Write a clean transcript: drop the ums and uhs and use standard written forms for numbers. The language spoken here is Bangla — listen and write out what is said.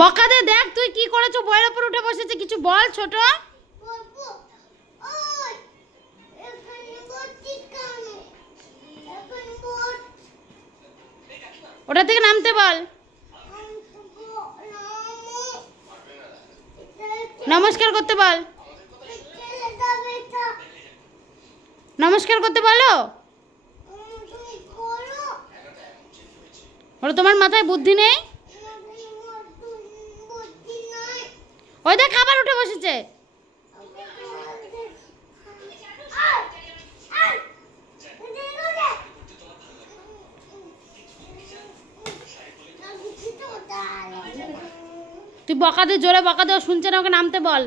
বকা দে, দেখ তুই কি করেছো, বইয়ের উপর উঠে বসেছে, কিছু বল ছোট। ওটা থেকে নামতে বল। নমস্কার করতে বল, নমস্কার করতে বলো। ওরা তোমার মাথায় বুদ্ধি নেই? ওই দেখ খাবার উঠে বসেছে। তুই বকা দে, জোরে বকা দে, শুনছে না, ওকে নামতে বল।